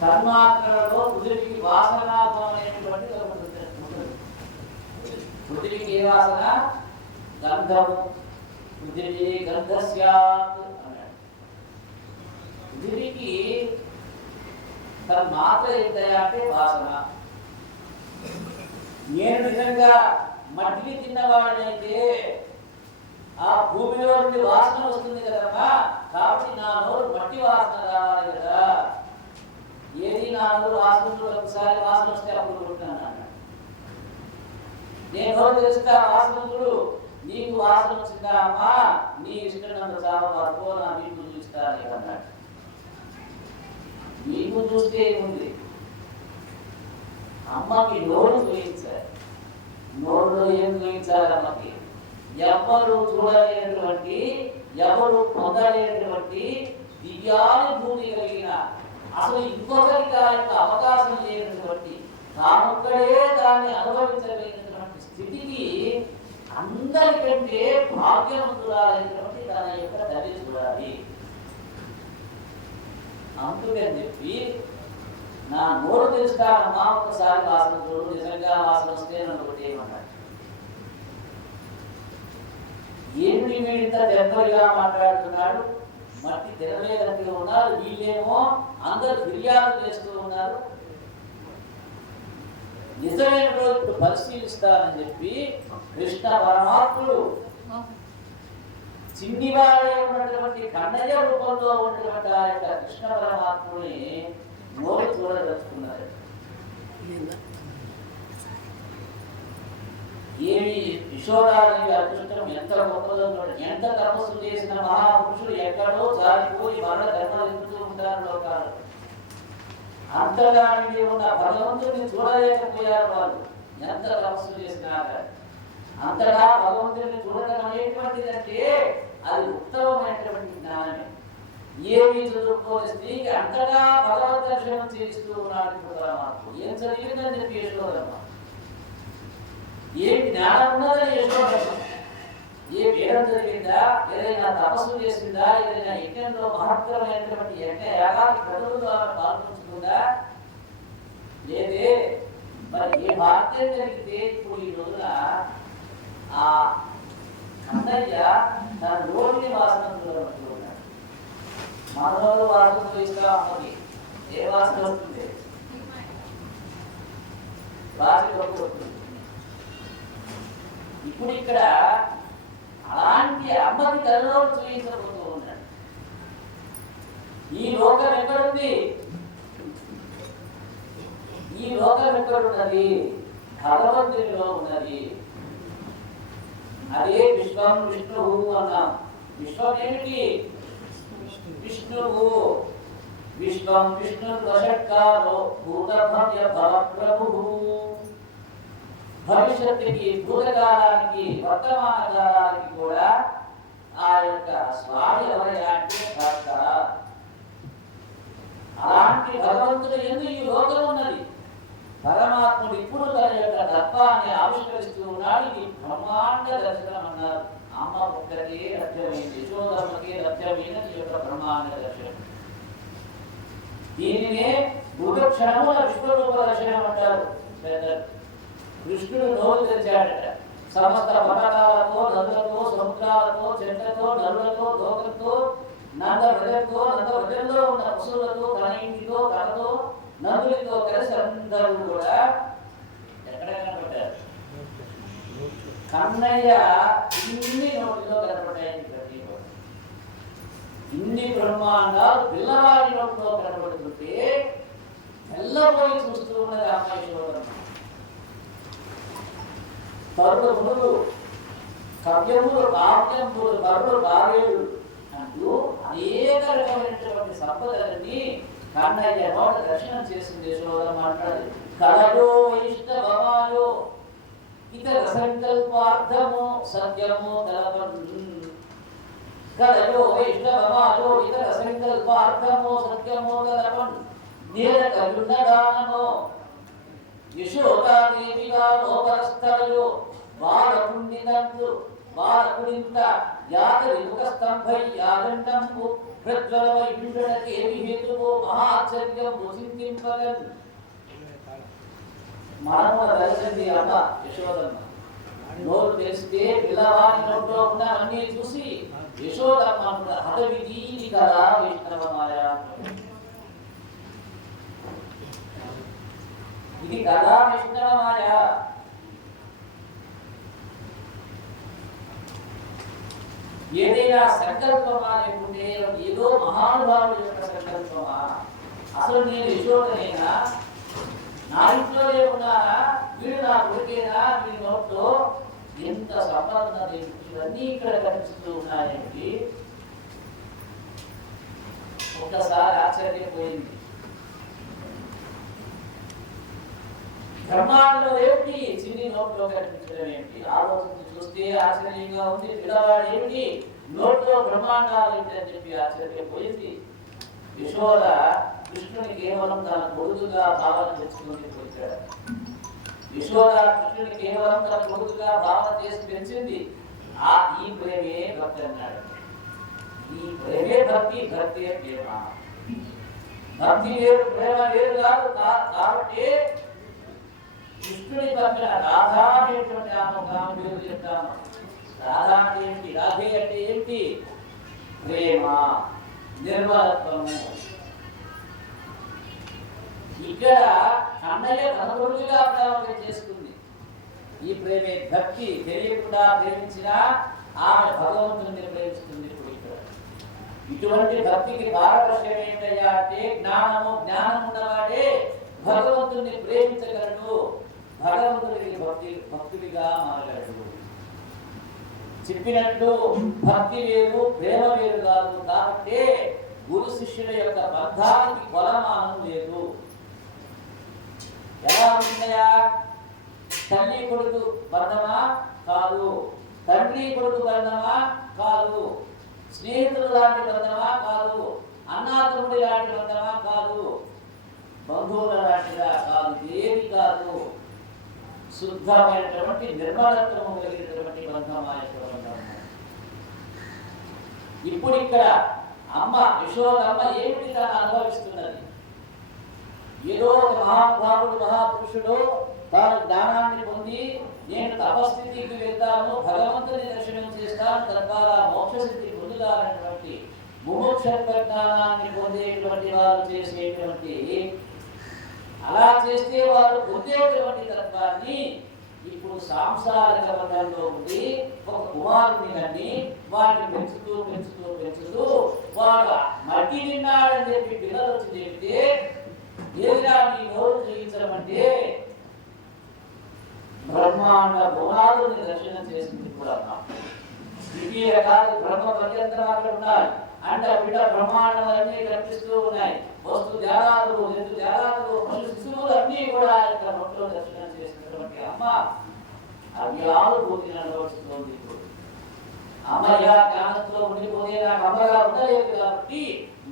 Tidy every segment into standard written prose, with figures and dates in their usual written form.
తన్మాత్రలలో పృథివికి వాసనాభం అనేటువంటి ఒకటి ఉంటుంది. పృథివికి ఏ వాసన? గంధము. పృథివీ గంధస్యాత్ అన్నాడు. పృథివికి తన్మాత్ర ఏంటయా అంటే వాసన. నేను నిజంగా మట్టిని తిన్నవాడినైతే ఆ భూమిలో నుండి వాసన వస్తుంది కదమ్మా, కాబట్టి నా నోరు మట్టి వాసన రావాలి కదా. ఏది నా నోరు వాసన ఒకసారి వాసన వస్తే అప్పుడు కొట్టాను అన్నాడు. నేను నోరు తెలిస్తే ఆ వాసనలు నీకు వాసన వచ్చిందా అమ్మా, నీ ఇష్టం చాలా వరకు నా మీకు చూస్తాను అన్నాడు. మీకు చూస్తే ఏముంది, అమ్మకి నోరు చూయించాలి. నోరులో ఏం చూయించాలి అమ్మకి? ఎవరు చూడలేనటువంటి, ఎవరు పొందలేనటువంటి దివ్యానుభూతి కలిగిన, అసలు ఇంకొకరికి అవకాశం లేనటువంటి, తానొక్కడే దాన్ని అనుభవించలేనటువంటి స్థితికి అందరికంటే భాగ్యవంతురాలైనటువంటి తన యొక్క తల్లి చూడాలి. అందుకని చెప్పి నా నోరు తెలుస్తానమ్మా, ఒకసారి వాసన చూడు, నిజంగా వాసన వస్తే నన్ను ఒకటి ఏమన్నాడు. ఏమిటి వీడింత దెబ్బలుగా మాట్లాడుతున్నాడు, మట్టి తెరవేదంగా ఉన్నారు, వీళ్ళేమో అందరు ఫిర్యాదు చేస్తూ ఉన్నారు. నిజమైన రోజు పరిశీలిస్తానని చెప్పి కృష్ణ పరమాత్ముడు చిన్నివాడే ఉన్నటువంటి కన్నయ్య రూపంలో ఉన్నటువంటి ఆ యొక్క కృష్ణ పరమాత్ముని నోరు చూడదలుచుకున్నారు. ఏమి యశోదాదేవి అదృష్టం ఎంత గొప్పదో, ఎంత తపస్సు చేసిన మహాపురుషుడు ఎక్కడో జారిపోయి మరణ ధర్మాలు ఎదుగుతూ ఉంటారు లోకాలు. అంతగా ఉన్న భగవంతుడిని చూడలేకపోయారు వాళ్ళు, ఎంత తపస్సు చేసినా. అంతగా భగవంతుడిని చూడడం అనేటువంటిది అంటే అది ఉత్తమమైనటువంటి జ్ఞానమే. ఏమి చదువుకోని స్త్రీకి అంతగా భగవద్ దర్శనం చేస్తూ ఉన్నాడు పరమాత్మ. ఏం చదివిందని చెప్పి యశోదమ్మ, ఏ జ్ఞానం ఉన్నదని యశోదమ్మ, ఏ వేదం చదివిందా, ఏదైనా తపస్సు చేసిందా, ఏదైనా యజ్ఞంలో మహత్తరమైనటువంటి యజ్ఞ యాగాది క్రతువులు ఆమె పాల్పంచుకుందా? లేదే. మరి ఏ భాగ్యం జరిగితే ఇప్పుడు ఈ రోజున ఆ కన్నయ్య తన నోటిని వాసన చూడాలనుకుంటున్నాడు. మనోళ్ళు వాసన చూస్తా అమ్మకి ఏ వాసన వస్తుంది? వాసన వస్తుంది. ఇప్పుడు ఇక్కడ అలాంటి అమ్మకి తనలో చూపించబోతూ ఉన్నాడు. ఈ లోకం ఎక్కడుంది? ఈ లోకం ఎక్కడున్నది? భగవంతునిలో ఉన్నది. అదే విశ్వం విష్ణువు అన్నాం. విశ్వం ఏమిటి? విష్ణువు. విశ్వం విష్ణు వషట్కారో భూతభవ్య భవ ప్రభువు. భవిష్యత్తుకి, భూతకాలానికి, వర్తమాన కాలానికి కూడా ఆ యొక్క స్వామి ఎవరైనా అంటే భాస్కర. అలాంటి భగవంతుడు ఎందుకు ఈ లోకం ఉన్నది. పరమాత్ముడు ఇప్పుడు తన యొక్క తత్వాన్ని ఆవిష్కరిస్తూ ఉన్నాడు. ఇది బ్రహ్మాండ దర్శనం అన్నారు. అమ్మ ఒక్కటే లభ్యమైంది, యశోదమ్మకే లభ్యమైనది యొక్క బ్రహ్మాండ దర్శనం. దీనినే భూతక్షణముల విశ్వరూప దర్శనం అంటారు పెద్దలు. కృష్ణుడు నోరు తెరిచాడట. సమస్త పర్వతాలతో, నదులతో, సముద్రాలతో, చెట్లతో, నరులతో, దోకలతో, నంద ప్రజలతో, నంద ప్రజల్లో ఉన్న పశువులతో, తన ఇంటితో, తనతో, నదులతో కలిసి అందరూ కూడా ఎక్కడ కనపడ్డారు? కన్నయ్య ఇన్ని నోటిలో కనపడ్డాయని ప్రతి ఇన్ని బ్రహ్మాండాలు పిల్లవాడి నోటిలో కనపడుతుంటే తెల్లబోయి చూస్తూ ఉన్నది అమ్మాయి చూడడం. తరుణములు, కవ్యములు, కావ్యములు, కరులు, కార్యములు అంటూ అనేక రకమైనటువంటి సంపదలని కన్నయ్య నోట దర్శనం చేసింది యశోదమ్మ. అంటారు కళలో వైష్ణవమాయో ఇతర సంకల్పార్థము సత్యము తెలపన్. కళలో వైష్ణవమాయో ఇతర సంకల్పార్థము సత్యము తెలపన్. నీలకరుణగానమో యశోదాదేవిగా లోపరస్థలయో బాలకుండినందు బాలకుడింత యాదరి ముఖస్తంభై యాదండంపు ప్రజ్వలవ ఇంద్రుడకి ఏమి హేతువో మహాచర్యం రుచింతింపగన్. మనము దర్శింది అమ్మ యశోదమ్మ నోరు తెరిస్తే పిల్లవాడి నోట్లో ఉన్నవన్నీ చూసి యశోదమ్మ హతవిధి కదా వైష్ణవమాయ, ఇది కదా వైష్ణవమాయ. ఏదైనా సంకల్పమా లేకుంటే ఏదో మహానుభావుడి యొక్క సంకల్పమా? అసలు నేను యశోదనేనా? నా ఇంట్లోనే ఉన్నానా? వీడు నా కొడుకేనా? వీడి నోట్లో ఎంత సంబంధం ఇవన్నీ ఇక్కడ కనిపిస్తూ ఉన్నాయండి. ఒక్కసారి ఆశ్చర్యపోయింది. బ్రహ్మాండంలో ఏమిటి చిన్ని నోట్లో కనిపించడం ఏమిటి? ఆలోచించి చూస్తే ఆశ్చర్యంగా ఉంది. పిల్లవాడు ఏమిటి నోట్లో బ్రహ్మాండాలు ఏమిటి అని చెప్పి ఆశ్చర్యపోయింది. యశోద కృష్ణుని కేవలం తన కొడుకుగా భావన తెచ్చుకుని వచ్చాడు. యశోద కృష్ణుని కేవలం తన కొడుకుగా భావన చేసి పెంచింది. ఈ ప్రేమే భక్తి అన్నాడు. ఈ ప్రేమే భక్తి, భక్తి ప్రేమ. భక్తి వేరు ప్రేమ వేరు కాదు. కాబట్టి కృష్ణుని పంపిన రాధా అనేటువంటి ఆమె పేరు చెప్తాము. రాధా అంటే ఏంటి? రాధే అంటే ఏంటి? ప్రేమ, నిర్మలత్వము. ఇక్కడ అన్నయ్య తన కొడుకుగా ప్రారంభం చేసుకుంది. ఈ ప్రేమే భక్తి. తెలియకుండా ప్రేమించిన ఆమె భగవంతుని ప్రేమిస్తుంది. ఇప్పుడు ఇక్కడ ఇటువంటి భక్తికి పారదర్శకం ఏంటయ్యా అంటే జ్ఞానము. జ్ఞానం ఉన్నవాడే భగవంతుని ప్రేమించగలడు, భగవంతుడికి భక్తుడిగా మారగలడు. చెప్పినట్టు భక్తి వేరు ప్రేమ వేరు కాదు. కాబట్టి గురు శిష్యుల యొక్క బంధానికి కొలమానం లేదు. ఎలా ఉంటున్నాయా? తల్లి కొడుకు బంధమా? కాదు. తండ్రి కొడుకు బంధమా? కాదు. స్నేహితులు లాంటి బంధమా? కాదు. అన్నాతమ్ముడి లాంటి బంధమా? కాదు. బంధువుల లాంటిగా కాదు. ఏది కాదు. శుద్ధమైనటువంటి నిర్మలత్వము కలిగినటువంటి బంధమాయకుల బంధము. ఇప్పుడు ఇక్కడ అమ్మ యశోదమ్మ ఏమిటి తను అనుభవిస్తున్నది? ఏదో ఒక మహానుభావుడు మహాపురుషుడు తాను జ్ఞానాన్ని పొంది నేను తపస్థితికి వెళ్తాను, భగవంతుని దర్శనం చేస్తాను, తద్వారా మోక్షస్థితి పొందుతానటువంటి ముముక్షత్వ జ్ఞానాన్ని పొందేటువంటి వారు చేసేటువంటి, అలా చేస్తే వారు పొందేటువంటి తత్వాన్ని ఇప్పుడు సాంసారిక బంధంలో ఉండి ఒక కుమారుని కానీ వాడిని పెంచుతూ పెంచుతూ పెంచుతూ వాడు మట్టి నిన్నాడని చెప్పి పిల్లలు వచ్చి చెప్తే ఏదిరా నీ నోరు చేయించడం అంటే బ్రహ్మాండ గుణాలని దర్శనం చేసింది కూడా. ఇది రకాల బ్రహ్మ పర్యంతరం అక్కడ ఉండాలి అంటే బిడ్డ బ్రహ్మాండం అన్నీ కనిపిస్తూ ఉన్నాయి. వస్తు జాలాలు, జంతు జాలాలు, పశు శిశువులు అన్నీ కూడా ఇక్కడ నోట్లో దర్శనం చేసినటువంటి అమ్మ అవ్యానుభూతిని అనుభవిస్తుంది. ఇప్పుడు అమ్మయ్య జ్ఞానంతో ఉండిపోతే నాకు అమ్మగా ఉండలేదు కాబట్టి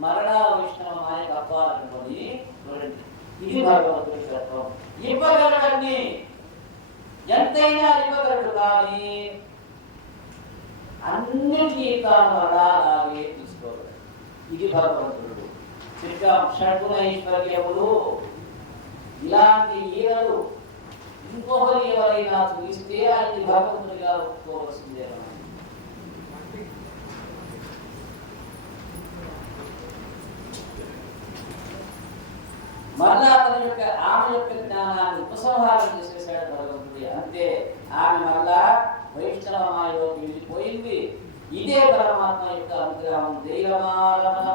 మరణ వైష్ణవమాయ కప్పాలనుకొని చూడండి. ఇది భగవంతుడి తత్వం. ఇవ్వగలడని ఎంతైనా ఇవ్వగలడు, కానీ అన్నిటికీ తాను అలాగే తీసుకోగలడు. ఇది భగవంతుడు. షడ్గుణైశ్వర్యములు ఇలాంటి ఈగలు ఇంకొకరు ఎవరైనా చూపిస్తే అది భగవంతుడిగా ఒప్పుకోవాల్సిందే. మళ్ళా అతని యొక్క ఆమె యొక్క జ్ఞానాన్ని ఉపసంహారం చేసేసాడు భగవంతుడి. అంతే, ఆమె మళ్ళా వైష్ణవమాయలోకి వెళ్ళిపోయింది. ఇదే పరమాత్మ యొక్క అనుగ్రహం. దైవమారమణ